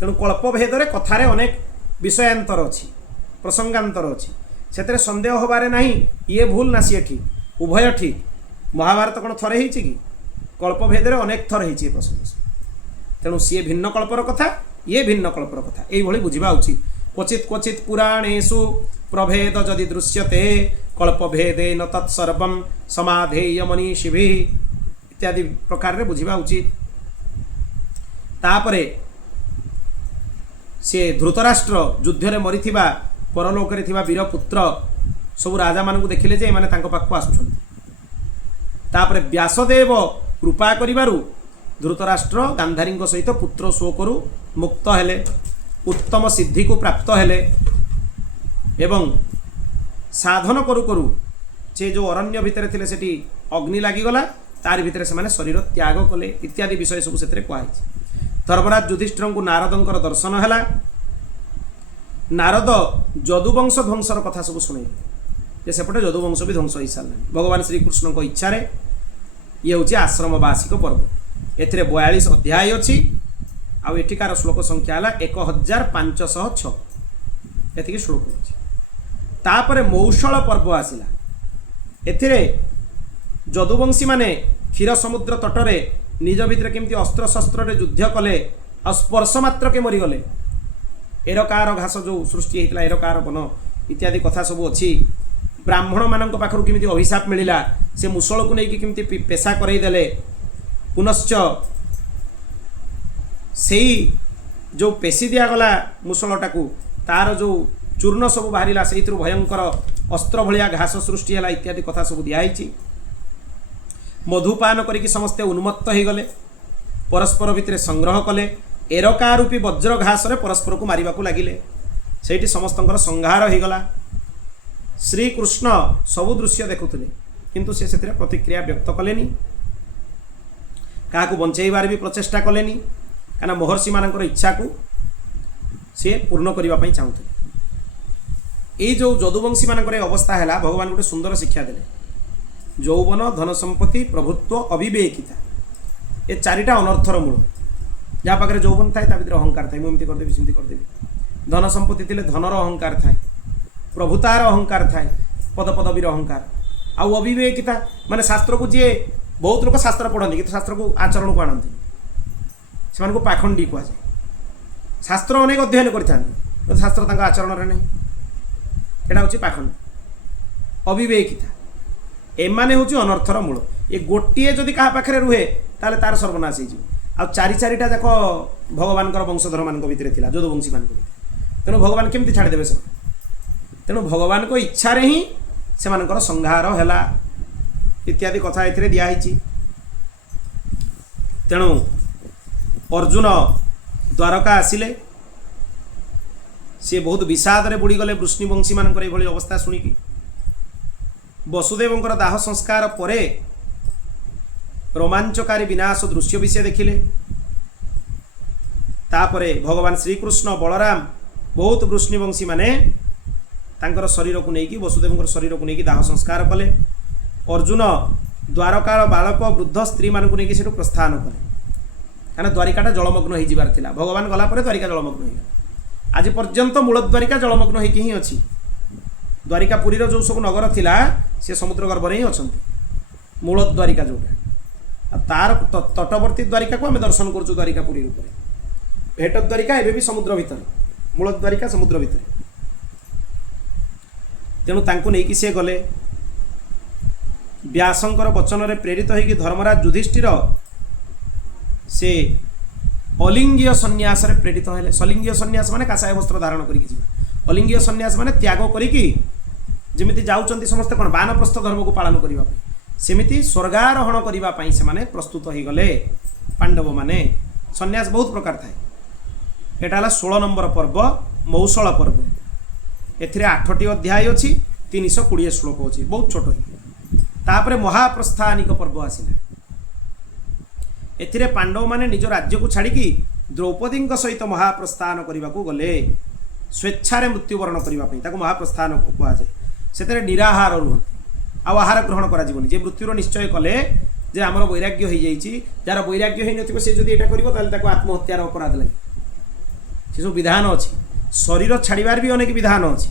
तेणु कल्प भेदरे कथार अनेक विषयांतर अच्छी, प्रसंगांतर अच्छी, से सन्देह हबारे नहीं ये भूल ना सी ठीक, उभय ठीक। महाभारत कौन थरे ही कि कल्प भेदरे अनेक थर हो प्रसंग। तेणु सी भिन्न कल्पर कथा, ये भिन्न कल्पर कथा, ये बुझा उचित। क्वचित क्वचित पुराणेषु प्रभेद जदि दृश्यते कल्पभेदेन तत्सर्वं समाधेय मनीषिभिः इत्यादि प्रकार रे बुझा उचित। तापरे से धृतराष्ट्र युद्ध रे मरिथिबा परलोक रे थिबा वीर पुत्र सब राजा मान को देखिले जे माने तांको पाखु आसुछन। तापरे व्यासदेव कृपा करिबारु धृतराष्ट्र गांधारी सहित पुत्र शोकरु मुक्त हेले, उत्तम सिद्धि को प्राप्त हेले एवं साधन करू करू से जो अरण्य भितर थिले सेठी अग्नि लागिगला, तार भितर से माने शरीर त्याग कले इत्यादि विषय सब से कहुई। धर्मराज युधिष्ठिर को नारदंकर दर्शन है। नारद जदुवंश ध्वंसर कथा सब शुणे सेपटे जदुवंश भी ध्वंस हो सारे भगवान श्रीकृष्ण को इच्छा ये हूँ आश्रमवासिक पर्व। एथिरे 42 अध्याय अच्छी। आठिकार श्लोक संख्या है 1506 एति श्लोक अच्छी। तापर मौसळ पर्व आसला। एथिरे जदुवंशी माने क्षीर समुद्र तटरे निज भितर केमती अस्त्र शस्त्र युद्ध कले आ स्पर्श मात्र के मरीगले। एरकार घास जो सृष्टि होता एरकार वन इत्यादि कथा सब अच्छी। ब्राह्मण मान पाखर केमती अभिशाप मिलला, से मुसळ को लेकिन केमती पेशा करईदेले। पुनश्च से जो पेशी दिगला मुसलटा को तार जो चूर्ण सब बाहर से भयंकर अस्त्र भाया घास सृष्टि है इत्यादि कथा सब दिखाई। मधुपान करिकी समस्ते उन्मत्त हो गले परस्पर भितर संग्रह कले एरका रूपी वज्र घास रे परस्पर को मारिबा को लागिले सेठी समस्तंकर संहार हो गला श्रीकृष्ण सबु दृश्य देखुले किंतु से सेतिरे प्रतिक्रिया व्यक्त कलेनी काहाकू बंचेइबार भी प्रचेष्टा कलेनी काना महर्षि मानकर इच्छा को से पूर्ण करबा पई चाहुतले। ए जो जदुवंशी मानकर अवस्था है भगवान गोटे सुंदर शिक्षा देले यौवन धन संपत्ति प्रभुत्व अविवेकिता ए चारिटा अनर्थर मूल जहाँ पाखे यौवन थाए ता भीतर अहंकार थाए मुझे करदेवी सेमती करदेवी धन संपत्ति थिले धनर अहंकार थाए प्रभुतार अहंकार थाए पद पदवीर अहंकार आउ अविवेकिता माने शास्त्र को जी बहुत लोग शास्त्र पढ़ती कि शास्त्र को आचरण को आनती से पाखंडी कहुए शास्त्र अनेक अध्ययन कर शास्त्र तक आचरण नहीं यहाँ हूँ पाखंड अविवेकिता एमाने हूँ अनर्थर मूल ये गोटे जदि क्या पाखे रुहे ताले तार सर्वनाश हो चारि चारिटा जाक भगवान वंशधर मान भितर था जदुवंशी मान तेणु भगवान केमती छाड़देवे से तेणु भगवान को इच्छा ही से संहार है इत्यादि कथा ए दिखाई तेणु अर्जुन द्वारका आसिले सी बहुत विषाद रे बुड़ी गले वृष्णिवंशी मान अवस्था शुणिकी वसुदेवंकर दाह संस्कार परे रोमांचकारी विनाश दृश्य भी से देखिले तापरे भगवान श्रीकृष्ण बलराम बहुत वृष्णिवंशी माने तांकर शरीर को लेकिन वसुदेवंकर शरीर को लेकिन दाह संस्कार कले अर्जुन द्वारकार बालक वृद्ध स्त्री मान को लेकिन प्रस्थान कले क्या द्वारिकाटा जलमग्न हो जाबार थिला भगवान गला पर द्वारिका जलमग्न हो आज पर्यंत मूल द्वारिका जलमग्न होइकी ही अछि द्वारिका पुरी जो सब नगर थिला से समुद्र गर्भ ही अच्छा मूल द्वारिका जोटा तार तटवर्ती द्वारिका को आम दर्शन करूँ द्वारिकापुरी रूप भेट द्वारिका एवं भी समुद्र भितर मूल द्वारिका समुद्र भितर तेणु तांकु नहीं सी गले व्यासंकर वचन रे प्रेरित होगी धर्मराज युधिष्ठिर से अलिंगीय सन्यास रे प्रेरित हेले सलिंगीय सन्यास माने कासाय वस्त्र धारण करिकी जीवा अलिंगीय सन्यास माने त्याग करिकी जेमिति जाउचंती समस्त कोन वानप्रस्थ धर्म को पालन करिवा सेमिति स्वर्गारोहण करिवा पई से माने प्रस्तुत हो गले पांडव माने सन्यास बहुत प्रकार थाए एटा 16 नंबर पर्व मौसळ पर्व एथिरे 8टी अध्याय अछि 320 श्लोक अछि बहुत छोट ही तापरे महाप्रस्थानिक पर्व आसिला एथिरे पांडव माने निज राज्य को छाड़ी द्रौपदी सहित महाप्रस्थान करने को गले स्वेच्छारे मृत्युवरण करने ताको महाप्रस्थान कह जाए से निराहार रुहति आहार ग्रहण करा जीवनी जे मृत्युर निश्चय कले जे आमर वैराग्य हो जाइए जार वैराग्य हो नथिबो से जदि एटा करिवो ताले ताको आत्महत्यार अपराध लगे से सब विधान अच्छी शरीर छाड़बार भी अनेक विधान अच्छी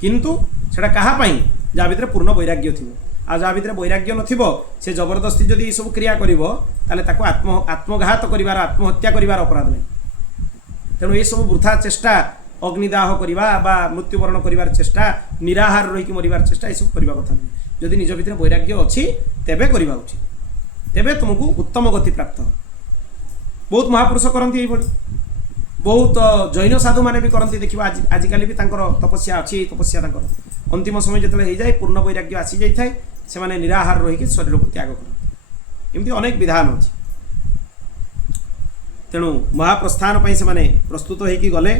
किंतु सेटा कहा पई जा भितर पूर्ण वैराग्य थी आ जहाँ भितर वैराग्य नथिबो से जबरदस्ती जदि ये सब क्रिया करिवो ताले ताको आत्मघात करिवार आत्महत्या करिवार अपराध नहीं तेणु ये सब वृथा चेष्टा अग्निदाह करवा बा मृत्युवरण करिवार चेष्टा निराहार रही मरिवार चेष्टा ये सब करबा कथा नहीं जदि निज भितर वैराग्य अच्छी तेबे करबा उचित तेबे तुमको उत्तम गति प्राप्त बहुत महापुरुष करती बहुत जैन साधु माने भी करती देखिए आजिकल भी तपस्या अच्छी तपस्या अंतिम समय जो हो जाए पूर्ण वैराग्य आसी जाए से माने निराहार रही शरीर को त्याग करते एमती अनेक विधान अच्छी तेणु महाप्रस्थान से माने प्रस्तुत होगी गले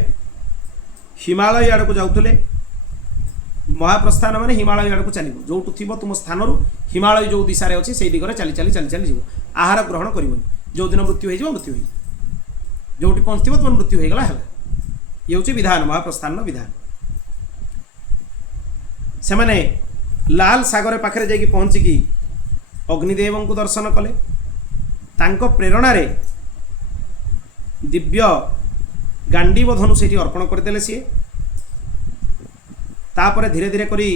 हिमालय आड़ को जाऊले महाप्रस्थान माने हिमालय आड़ को चलो जो थी तुम स्थान हिमालय जो दिशा अच्छी से दिगरे चली चली चली चली जीव आहार ग्रहण कर जो दिन मृत्यु हो मृत्यु हो जो पहुँचो तुम मृत्यु होगला है ये हूँ विधान महाप्रस्थान विधान से माने लाल सागर पाखे जाकि पहुँचिकी अग्निदेव को दर्शन कले तांको प्रेरण दिव्य गांडीव धनु से अर्पण करदे सी तापर धीरे धीरे करी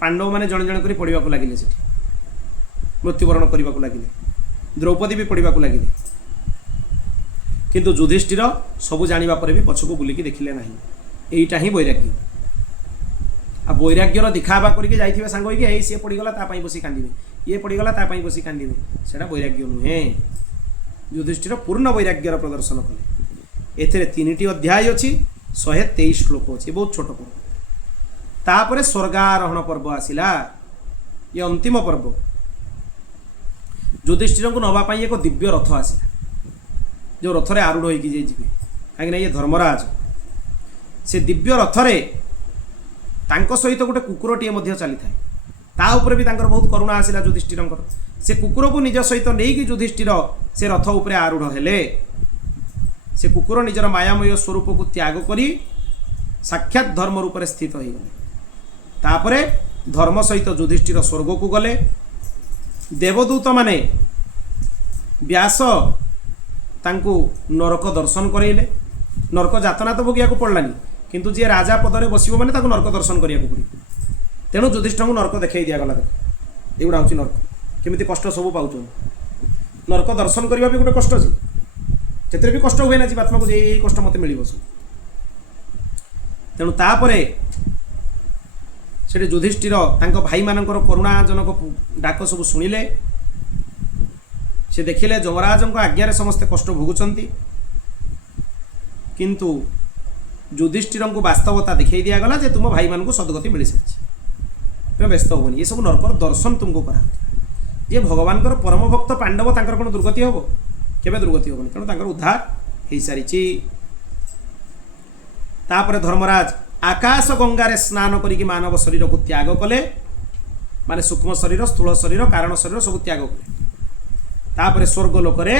पांडव माने जड़े जड़े करी पढ़ा लगिले से मृत्युवरण करने को लगिले द्रौपदी भी पढ़ा लगिले किंतु युधिष्ठिर सबू जानिबा परे भी पछको बुलिकी देखिले नाही एईटा ही वैराग्य आ वैराग्यर दिखावा करके जाइथिबे सांग होइके ए से पड़ीगला ता पई बसी कांदिबे ये पड़ीगला ता पई बसी कांदिबे सेटा वैराग्य नुहे युधिष्ठिर पूर्ण वैराग्यर प्रदर्शन कले एथिरे 3टी अध्याय अछि 123 श्लोक अछि बहुत छोट पर्व तापरे स्वर्गारोहण पर्व आसिला ये अंतिम पर्व युधिष्ठिर को नापी एक दिव्य रथ आसला जो रथरे आरूढ़ होगी जी कहीं ये धर्मराज से दिव्य रथरे तांको सहित गोटे कुकुरटीए चली थाए ता उपरे भी तांकर बहुत करुणा आसला युधिष्ठिर से कुकुर को निज सहित नहीं कि युधिष्ठिर से रथ उपरे आरूढ़ हेले से कुकुर निजर मायामय स्वरूप को त्याग करी साक्षात धर्म रूप में स्थित हो गले तापरे धर्म सहित युधिष्ठिर स्वर्ग को गले देवदूत माने व्यास तांकु नरक दर्शन करैले नरक जातना तो भोगिया को पड़लानी किंतु जी राजा पदरे बसिबो माने ताको नरक दर्शन करिया को पड़ी तेणु युधिष्ठिर को नरक देखाई दिया गला एगुड़ा हूँ नरक केमिति कष्ट सब पाउछ नरक दर्शन करबा भी गोटे कष्ट अछि सेतरे भी कष्ट हुए ना जीवात्मा को जे कष्ट मते मिलिबो तेणु तापरे सेठी युधिष्ठिर तांको भाई मानकर करुणाजनक डाक सब शुणिले से देखिले जमराज आज्ञा समस्ते कष्ट भोगुचंती किंतु युधिष्ठिर को वास्तवता दिखाई दिगला जे तुम भाई मान सदगति मिल सारी तुम व्यस्त होनी ये सब नरकर दर्शन तुमको करा जे भगवान परम भक्त पांडव तांकर कौन दुर्गति हम केबे दुर्गति होनी तेणु तांकर उद्धार हो सारी तापर धर्मराज आकाश गंगारे स्नान करिकी मानव शरीर को त्याग कले माने सूक्ष्म शरीर स्थूल शरीर कारण शरीर सब त्याग कले तापर स्वर्ग लोकरे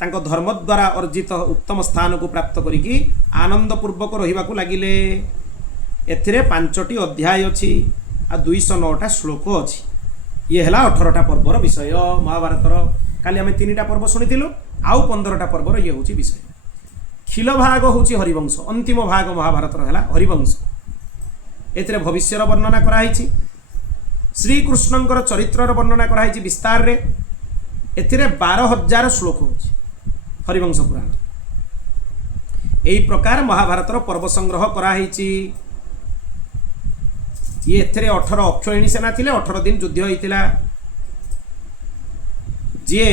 तांको धर्म द्वारा अर्जित उत्तम स्थान को प्राप्त करिकी आनंद पूर्वक रहिबा को लागिले एथिरे 5टी अध्याय अछि आ 209टा श्लोक अछि ये हला 18टा पर्वर विषय महाभारतर काली आम 3टा पर्व शुणिथिलु आउ 15टा पर्वर ये होची विषय खिल भाग होची हरिवंश अंतिम भाग महाभारतर हला हरिवंश एथिरे भविष्यर वर्णना कराइछि श्रीकृष्णंकर चरित्रर वर्णना कराइछि विस्तार रे एथिरे 12,000 श्लोक होची हरिवंश पुराण एई प्रकार महाभारतर पर्व संग्रह कराइछि ये एथिरे 18 अक्षयिणी सेना थिले 18 दिन युद्ध होइतिला जे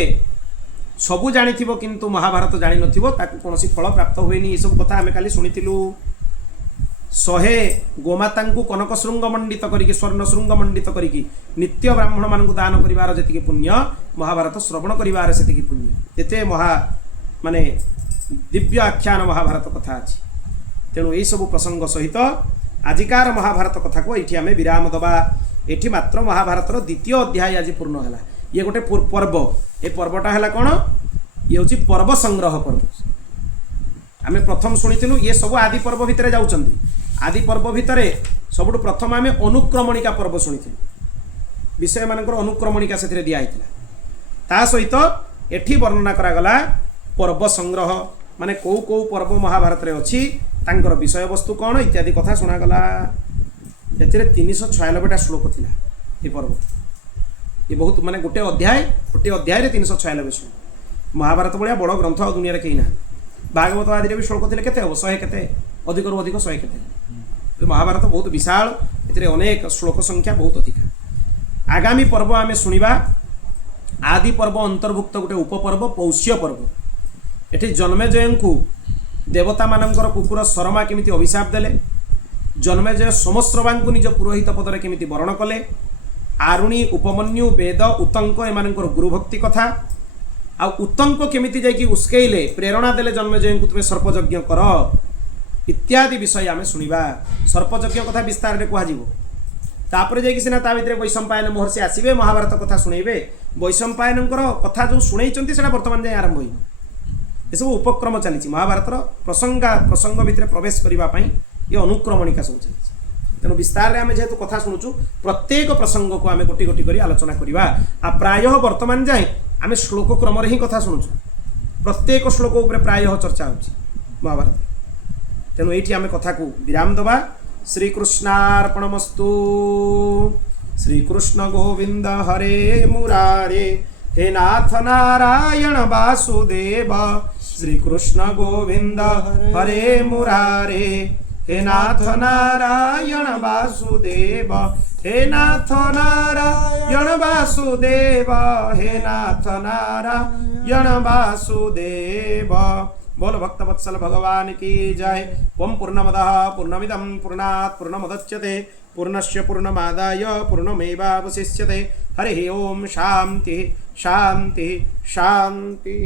सबू जानी किंतु महाभारत जानी नथिबो ताकू कोनोसी फल प्राप्त हुएनी ये सब कथा आमे काली सुनितिलु 100 गोमाता को कनक श्रृंग मंडित करिकी स्वर्ण श्रृंग मंडित करिकी नित्य ब्राह्मण मान दान करिवार जतिकी पुण्य महाभारत श्रवण करिवार सेतिकी पुण्य एते महा माने दिव्य आख्यान महाभारत कथा अछि तेणु यही सब प्रसंग सहित आजिकार महाभारत कथा को एठी आमे विराम दबा एठी मात्र महाभारतर द्वितीय अध्याय आज पूर्ण हला ये गोटे पर्व ए पर्वटा है कौन ये हूँ पर्व संग्रह पर्व आम प्रथम शुणिलु ये सब आदि पर्व भितर जाउछंती आदि पर्व भितर सबुठ प्रथम आम अनुक्रमणिका पर्व शुणिलु विषय मानकर अनुक्रमणिका से दिखाई ता सहित एठी वर्णना करागला पर्व संग्रह माने कौ कौ पर्व महाभारत रे अछि तांकर विषय वस्तु कौन इत्यादि कथा शुणागला एथिरे 396टा श्लोक थिला ए पर्व ये बहुत माने गोटे अध्याय रे 396 श्लोक महाभारत भाया बड़ ग्रंथ आ दुनिया कहीं ना भागवत आदि भी श्लोक थे केते हम 100 केते अधिक रु अधिक 100 केते महाभारत बहुत विशाल एथिरे अनेक श्लोक संख्या बहुत अधिक आगामी पर्व आमे सुनिबा आदि पर्व अंतर्भुक्त गोटे उपपर्व पौष्य पर्व एठी जन्मेजय को देवता मानकर कुकुर शर्मा केमिति अभिशाप देले जन्मेजय समस्रवा को निज पुरोहित पदरे केमिति वर्ण कले आरुणी उपमन्यु वेद उत्तंक एमानकर गुरुभक्ति कथा आ उत्तंक केमिति जाइकी उस्केइले प्रेरणा देले जन्मेजय को तुमे सर्पयज्ञ कर इत्यादि विषय आमे सुनिबा सर्पयज्ञ कथा विस्तार रे कुहा जिवो तापरे जाइकी सिना ता भितरे वैशंपायन महर्षि आसीबे महाभारत कथा सुनैबे वैशंपायनकर कथा जो सुनैचंती सेटा वर्तमान जाय आरंभ होई ए सब उपक्रम चली महाभारतर प्रसंग भितर प्रवेश करने ये अनुक्रमणिका सब चली तेणु विस्तार में आम जेहेतु कथा शुणुचु प्रत्येक प्रसंग को आम गोटी गोटी कर आलोचना करवा आ प्राय वर्तमान जाए आम श्लोक क्रम ही कथा शुणुचु प्रत्येक श्लोक उपर प्राय चर्चा हो महाभारत तेणु ये आम कथा को विराम दबा श्रीकृष्णार्पणमस्तु श्रीकृष्ण गोविंद हरे मुरारे हे नाथ नारायण वासुदेव श्रीकृष्ण गोविंद हरे मुरारे हे नाथ नारायण वासुदेव हे नाथ नारायण वासुदेव हे नाथ नारायण वासुदेव बोल भक्तवत्सल भगवान की जय ओम पूर्णमदः पूर्णमिदं पूर्णात् पूर्णमुदच्यते पूर्णस्य पूर्णमादाय पूर्णमेवावशिष्यते हरि ओम शांति शांति शांति।